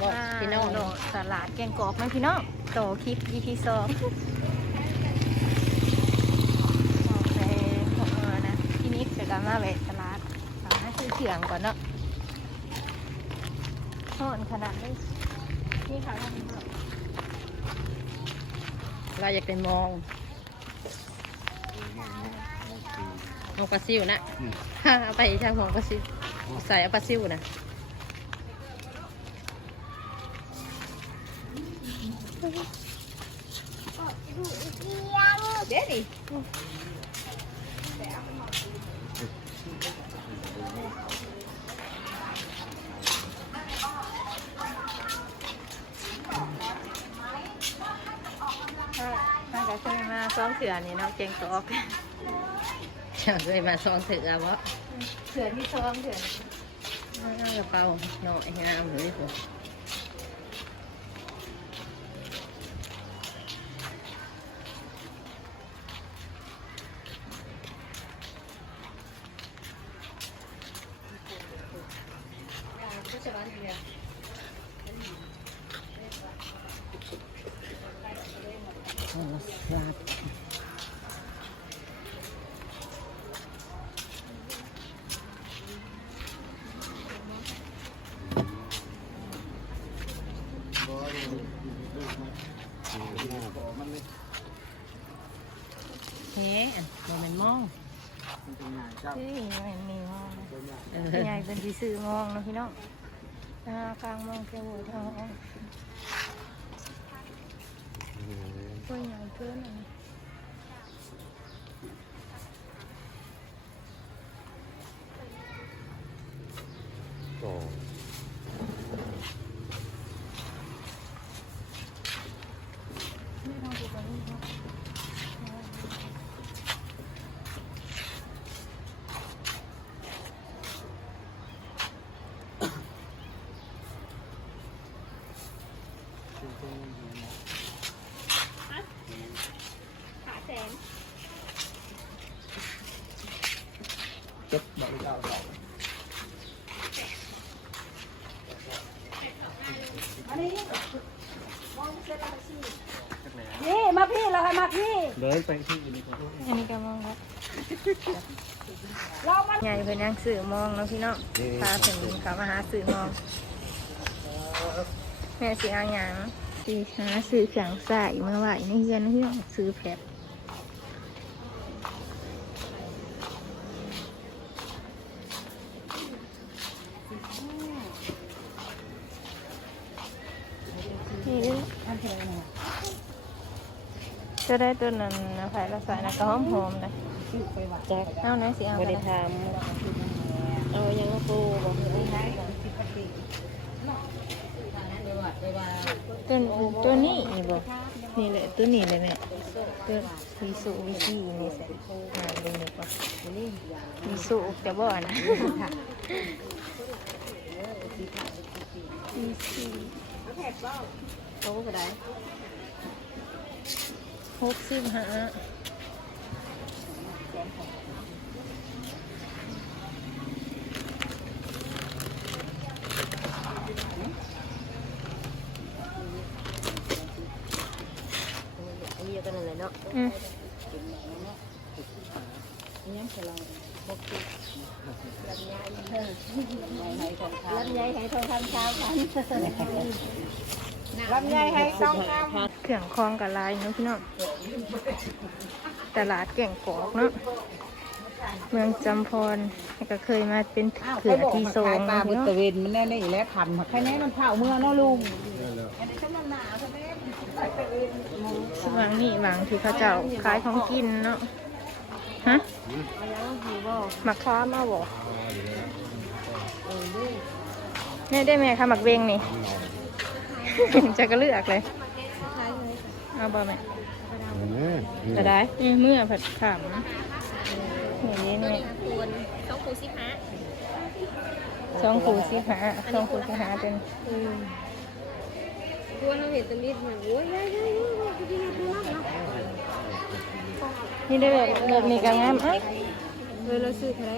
บอกพี่น้องโลสลัดแกงกอกไหมพี่น้องต่อคลิป EP สองโอเคผมเออนะที่นี้จะกันมาแวะตลาดหาซื้อเสียงก่อนเนาะโทษขนาดนี้นี่ค่ะท่านผู้ชมเราอยากเป็นมองมองปลาซิวนะเอาไปทางมองปลาซิวใส่เอาปลาซิวนะ เด็ดดิน่าจะเคยมาซ้อมเถื่อนนี่เนาะเกงาหน่อยงามเลยผมโอ้สาธุเฮ้อันบ่แมันมองที่ไม่มีมองเออพี่ใหญ่เป็นที่ซื้อมองเนาะพี่น้องอ่ากลางมองแค่หัวทองตัวใหญ่เกินอันนี้ ต่อ ไม่ต้องดูกันนี่เนาะ เจ็ดบอกเก้าสองนี่มาพี่เราให้มาพี่เลยไปที่อื่นดีกว่าอันนี้ก็มองครับเรามาใหญ่เพิ่นยังซื้อมองเนาะพี่น้องพาเพิ่นเขามาหาซื้อมอง แม่สิเอาหยังสิหาซื้อเครื่องใส่เมื่อไหร่ในเฮือนพี่น้องซื้อแผบ นี่จะได้ตัวนั้นนะไผ่ละสายนะก็หอมหอมๆนะแจ็คเอาไหนสิเอาบก็ริได้ทามเอายังมาปูบอกตัวตัวนี้นี่บอกนี่แหละตัวนี้เลยแม่ตัววิสุวิชีนี่สิอ่านดูดีกว่าวิสุจะบ่นะ วิชีเขาก็ได้หกสิบห้าอันนี้ก็นั่นแหละเนาะอืม ลำไยให้ทองคำเช้าพันลำไยให้ต้องทเครื่องคลองกับลายเนาะพี่น้องตลาดแก่งกอกเนาะเมืองจำพรก็เคยมาเป็นเขือที่โซงปลาเนาะบุพี่ตเนาะรเวนมันแน่ๆอยู่แล้วทันแค่นี้มันเผาเมื่อเนาะลุงสว่างนี่หวังที่เขาเจ้าขายของกินเนาะ ฮะมักค้ามาบอกเนี่ยได้ไหมคะหมักเวงนี่จะก็เลือกเลย เอาบ่แม่จะได้นี่เมื่อผัดขำนี่นี่ำต้องปูสิฮะสองคูสิหาสองคูสิหาเป็นตัวเราเห็นตรงนี้มันโอ้ยได้ได้ได้ดีนะตัวเนาะ นี่ได้แบบแบบนี้ก็งามอะเลยเราซื้อเท่าไหร่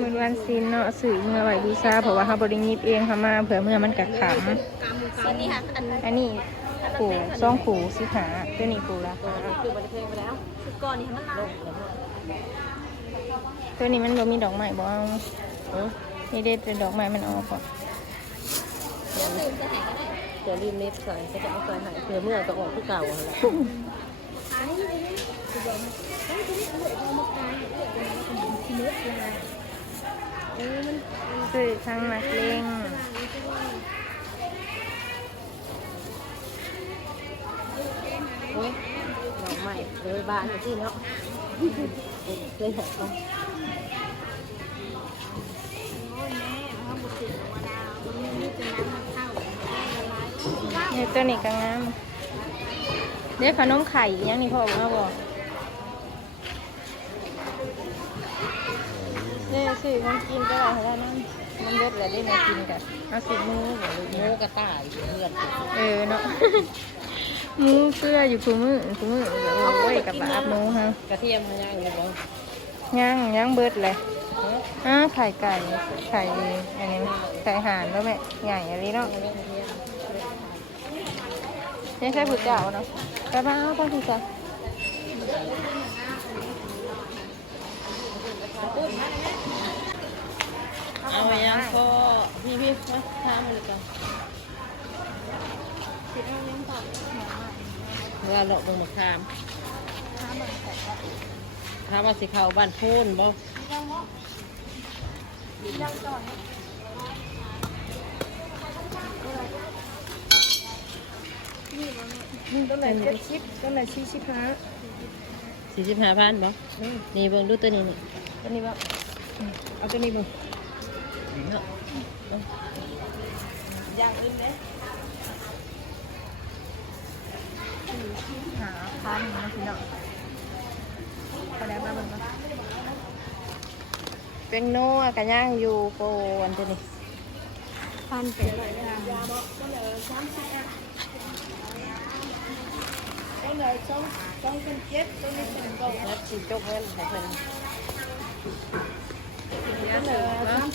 มือวันซินเนาะสื่อเมื่อไหวบูซาเพราะว่าเขาบริงีบเองเขามาเผื่อเมื่อมันกัดขำอันนี้ค่ะอันอันนี้ขู่ซ่องขู่สิหาตัวนี้ขู่ละคือบริเพลงไปแล้วคือก่อนนี่มันลงตัวนี้มันบ่มีดอกไม้บ่เอาเออนี่เด็ดเป็นดอกไม้มันออกก่อนเดี๋ยวลืมเน็ตใส่ก็จะเอาใส่ให้เผื่อเมื่อก็ออกที่เก่าแหละ สื่อทางนักเลงโอ้ยดอกใหม่เลยบานจริงเนาะเลยหกเนาะเนี่ยตัวนี้ก็งามเด็กขนมไข่อีหยังนี่พ่อบอกมาบอก เนี่ยสื่อมันกินก็ได้แล้วนั่นมันเบิดแล้วได้มากินกันเอาสิมือบ่ลูกหมูกระต่ายเพื่อนเออเนาะหมูเกลืออยู่คูมือคูมือเดี๋ยวโอ้ยกับบาบหมูฮะกระเทียมมันย่างอยู่บ่ย่างย่างเบิดเลยอ่าไข่ไก่ไข่อันนี้ไข่ห่านแล้วแม่ใหญ่อะไรเนาะยังใช่ผู้เจ้าเนาะกระบ้าป้าผู้เจ้า เอายังก็พี่พี่มาทานเลยกันเว่าหลอกเบิ่งมะขามถามว่าสิเขาบ้านพูนบ่ต้นไหนเจ็ดชิปต้นไหนชี้ชิปฮะสี่สิบห้าพันบ่นี่เบิ่งดูตัวนี้นี่ตัวนี้บ่เอาตัวนี้บ่ เนาะหาพันนะพี่น้องพอแล้วมาเบิ่งก่อนเป็นโน่กันย่างอยู่โปอันตัวนี้พันเป็นไรยาแล้วสิจกเงินให้เพิ่น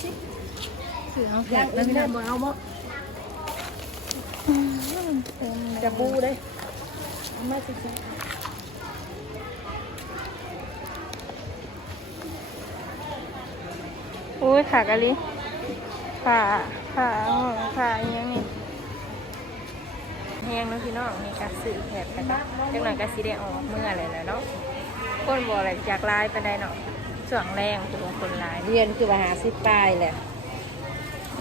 สื่อ เอาแขกแล้วพี่น้องบ่เอาบ่จะบูเลยมาสิโอ้ยขากะลิขาขาขาอหยังนี่แห้งเนาะพี่น้องนี่กะสือแขกกันจังหน่อยกะสิได้ออกเมื่ออะไรแล้วเนาะคนบ่อะไรจากลายไปได้เนาะส่วงแรงคือของคนลายเรียนคือว่าหาสิบปลายแหละ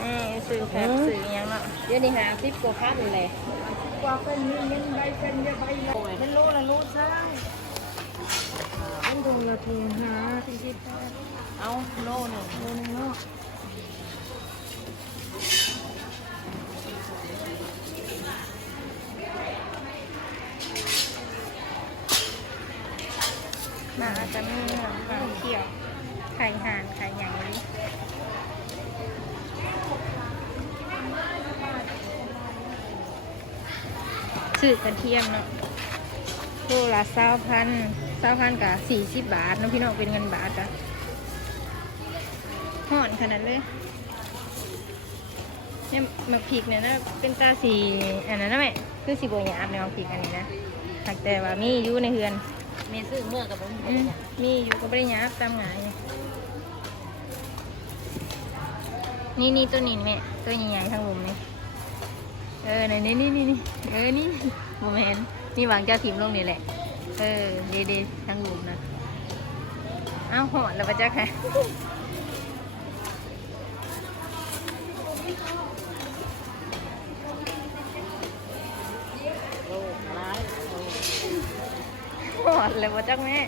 อืมสื่อแขกสื่ออหยังเนาะเดี๋ยวนี้หาสิบกว่าพันเลยเป็นโลละโลซ่าเป็นถุงละถุงหาสี่สิบเอาโลหนึ่งโลนึงเนาะมาจะมีหางขาวเขียวไข่ห่านไข่อย่างนี้ สื่อกระเทียมเนาะโลละเศร้าพันเศร้าพันกับสี่สิบบาทเนาะพี่น้องเป็นเงินบาทจ้ะห่อนขนาดเลยเนี่ยหมักพริกเนี่ยนะเป็นตาสีอันนั้นนะแม่คือสีโบหยาบในหมักพริกอันนี้นะหากแต่ว่ามีอยู่ในเฮือนเมซื้อเมื่อกับผมอืมมีอยู่ก็บริญญาตามงานนี่นี่ตัวนี้นี่แม่ตัวใหญ่ๆทางลุมนี่ เออนี่นี่นี่นี่นี่เออนี่โมเมนนี่วางเจ้าทิมลงนี่แหละ เออเดเดทางลุมนะอ้าวหอดแล้วปะจ๊ะค่ะโลร้ายโลหอดเลยปะจ๊ะแม่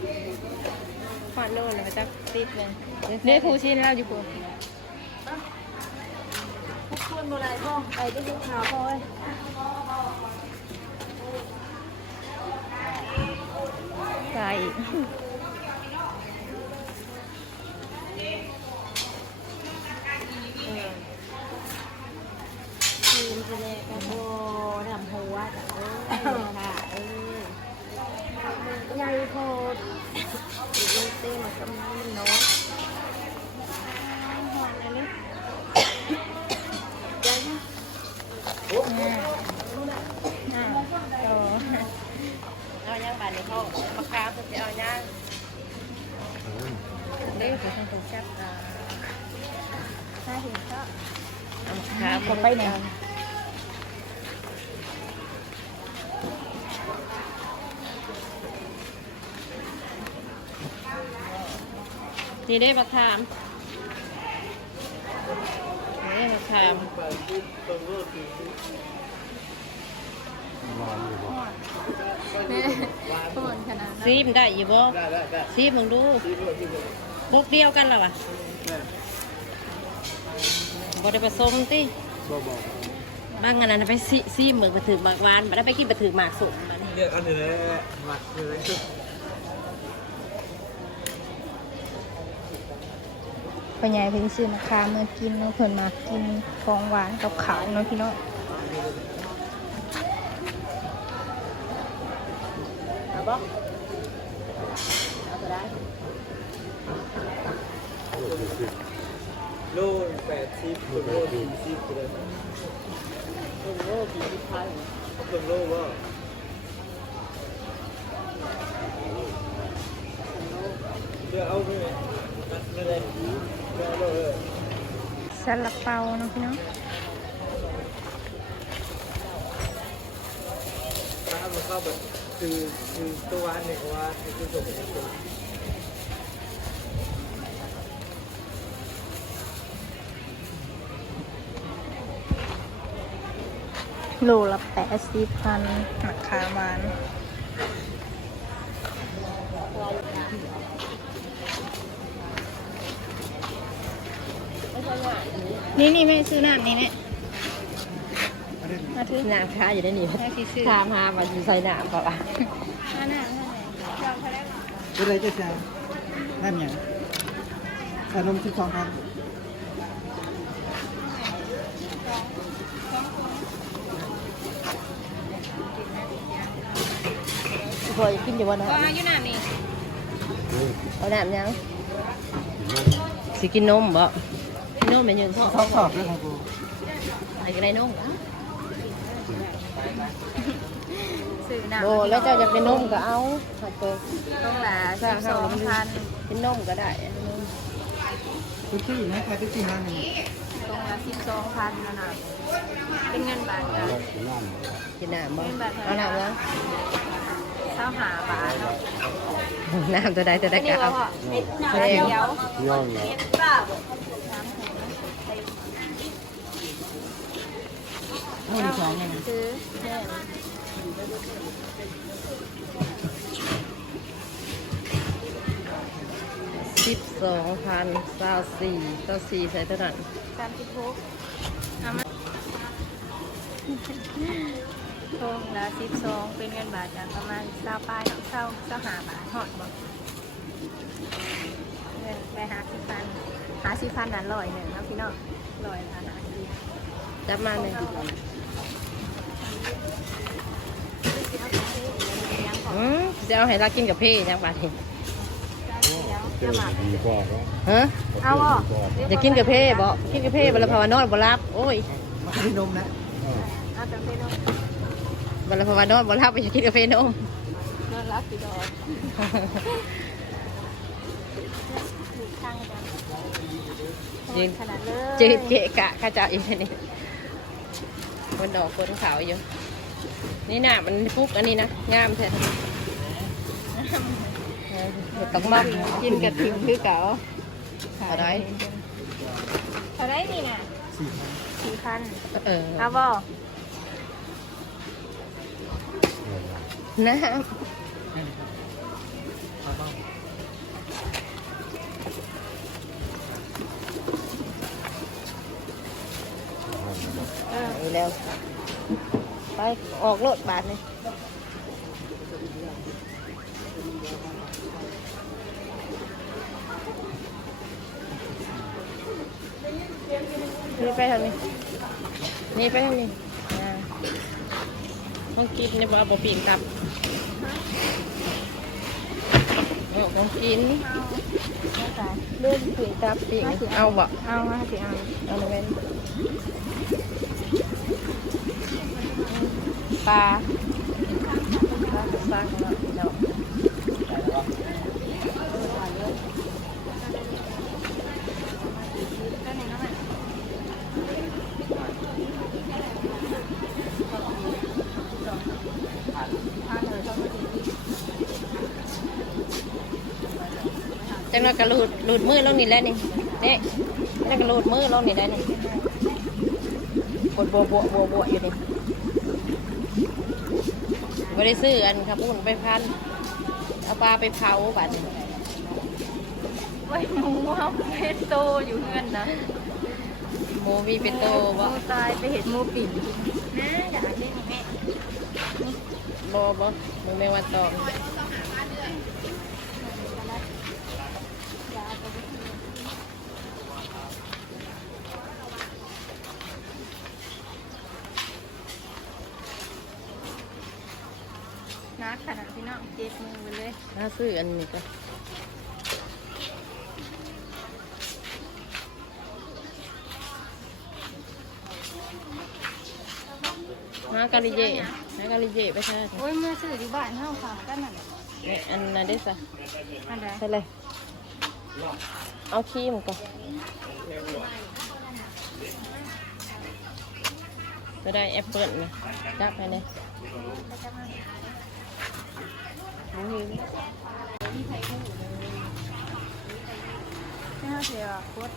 หอดโลดเลยปะจ๊ะติดเลยเด้ครูชินแล้วอยู่ครู ควรโบราณพ่อไปได้ยินข่าพ่อเอ้ยใส่ จับถ้าเห็นก็ขาคนไปไหนนี่ได้บักขามนี่ได้บักามแม่โคนขนาดซีมได้อยู่บ่ซีมมึงดู พวกเดียวกันเหรอวะบ่ได้ผสมติบ่บอกบางอันนั้นไปซีซีมเหมือนไปถือหมากหวานบ่ได้ไปกินไปถือหมากสุกมันเรียกอันนี้แหละหมักเลยพ่อใหญ่เพิ่งซื้อมาคาเมื่อกินเนาะเพิ่นมากินของหวานกับขาวเนาะพี่น้องเอาบ่เอาไปได้ โลแปดสิบโลสี่สิบเลยโอ้โหกี่สิบพันเพิ่งโลว่าเดี๋ยวเอาไปไหมนั่นเลยเดี๋ยวเอาเลยซาลาเปาเนาะพี่น้องถ้ามันเข้าแบบคือคือตัวอันหนึ่งว่าคือส่งเป็ โลละแปดสิบพันราคาหวานนี่นี่แม่ซื้อน้ำนี่แม่มาถือน้ำค้าอยู่ในนี้แม่สิซื้อถามหาว่าอยู่ใส่น้ำเปล่าวะมาน้ำจองเขาได้อะไรจะใช่นั่นยังขนมที่สองพัน พอจะกินอยู่วันนั้นก็อายุน้ำนี่เอาน้ำยังสิกินนมบ่กินนมเป็นยังท้องทดสอบด้วยของกูอะไรก็ได้นมเหรอซื้อน้ำโอ้แล้วเจ้าจะเป็นนมก็เอาถ้าเกิดต้องละสิบสองพันเป็นนมก็ได้ทุกที่นะใครทุกที่นั่นนี่ ต้องละสิบสองพันนะนะเป็นเงินบาทจ้ะกินน้ำบ่เอาน้ำยังเท่าหาบาทเนาะน้ำตัวใดตัวใดนี่ก็ว่าเอาพ่อเดียวย่องเหรอเอาสองยังซื้อ สิบสองพันเก้าสี่เก้าสี่ใส่เท่านั้นสามสิบหกเอามาทงละสิบสองเป็นเงินบาทจ้ะประมาณเศร้าปลายเนาะเศร้าเศร้าหาบาทหอดบ่เงินไปหาสิบพันหาสิบพันนั้นร้อยหนึ่งเนาะพี่น้องร้อยพันหาสิบจับมาเลยอืมจะเอาให้เรากินกับพี่ยังบาดเห็นดีกว่าก็ ฮะเอาบ่จะกินกับเพ่บ่กินกับเพ่บรพวานอนบ่รับโอ้ยมาที่นมนะเอาแต่ไม่ต้องบรพวานอนบ่รับไปจะกินกาแฟนมนอนรับกี่ดอกข้างกันยืนขนาดเลยจืดเกะกะข้าเจ้าอยู่นี่บนดอกบนเขาอยู่นี่น่ะมันฟุกอันนี้นะงามแท้เออเดี๋ยว ต้องมักกินกับถึงคือเก๋าเอาได้เอาได้นี่น่ะสี่พันสี่พันเออเอาบ่น้เอาบ้างำอ่าอีแล้ว ไปออกรถบาทนี่ นี่ไปทางนี้ นี่ไปทางนี้อ่าต้องกินเนี่ยบ่เอาบ่ปีนตับเอาของกินไม่ใส่เลื่อนปีนตับปีกเอาบ่เอามาสิเอาเอาละเว้นปลาปลาปลาของเรา น้อยก็หลุดหลุดมือลงนี่แล้วนี่นี่แล้วก็หลุดมือลงนี่ได้นี่กดบัวบัวบัวบัวอยู่นี่ไม่ได้ซื้ออันครับอุ่นไปพันเอาปลาไปเผาบัดนี้ไว้หมูเอาเพชรโตอยู่เงินนะหมูมีเป็นโตหบ่มูตายไปเห็ดหมูปิ่นนะอยากเล่นแม่ บ่บ่มึงไม่วันตอง นักขนาด พี่น้องเจ็บมือไปเลยถ้าซื้ออันนี้ก็มากาลิเย่มากาลิเย่ไปใช่ไหมโอ้ยเมื่อซื้อที่บ้านเท่าค่ะกันนั่นแหละเนี่ยอันนั้นได้สะอันใดใช่เลย เอาครีมก่อนจะได้แอปเปิลนะจับไปเลย น้องหิวไม่น่าเสียโคตร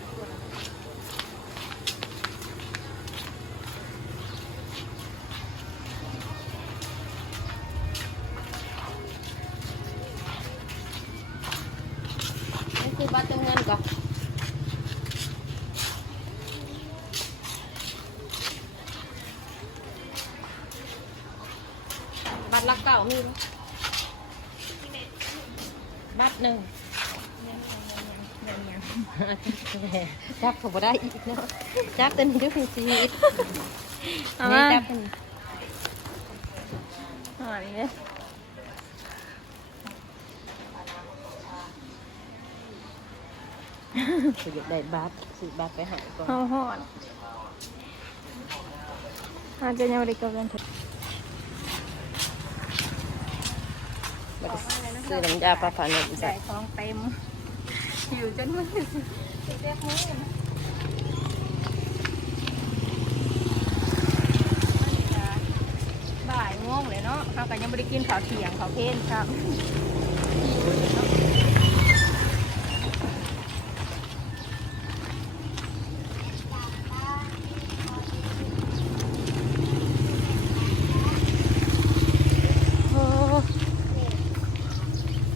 จับเขาบ่ได้อีกเนาะจับแต่นี่ก็คือชีวิตเอานี่มา จับเป็นหอนี่เลยสิได้บัตรสิบัตรไปหายก่อนหอหอนอาจจะยังไม่ได้กำลังถึงแล้วก็ซื้อน้ำยาปลาฝาหนุ่มใส่ ใส่ของเต็มหิวจนมือเจ็ บ่ายง่วงเลยเนาะเขากันยังไม่ได้กินข้าวเที่ยงข้าวเพลนครับ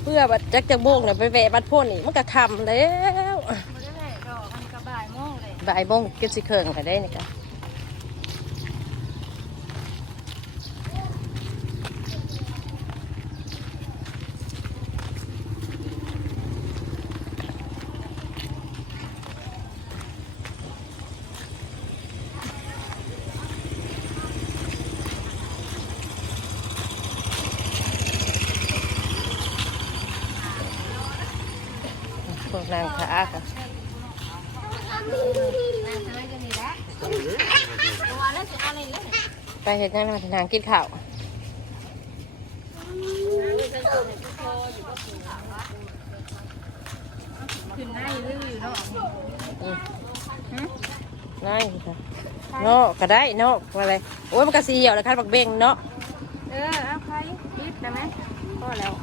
เพื่อบัตรจักจะโบกเนี่ยไปแวะบัตรพ่นนี่มันก็คำแล้ว บ่ายโมงกิสิเคิงก็ได้นี่ก็พวกนางขาก็ ไปเห็นยังไงมาทางกินข้าวขึ้นหน้าอยู่ลืออยู่เนาะอืมหึนั่นค่ะเนาะก็ได้เนาะว่าอะไรโอ้ยมันก็สีเหี่ยวแล้วคันบักเบงเนาะเออเอาใครยิบได้ไหมพอแล้ว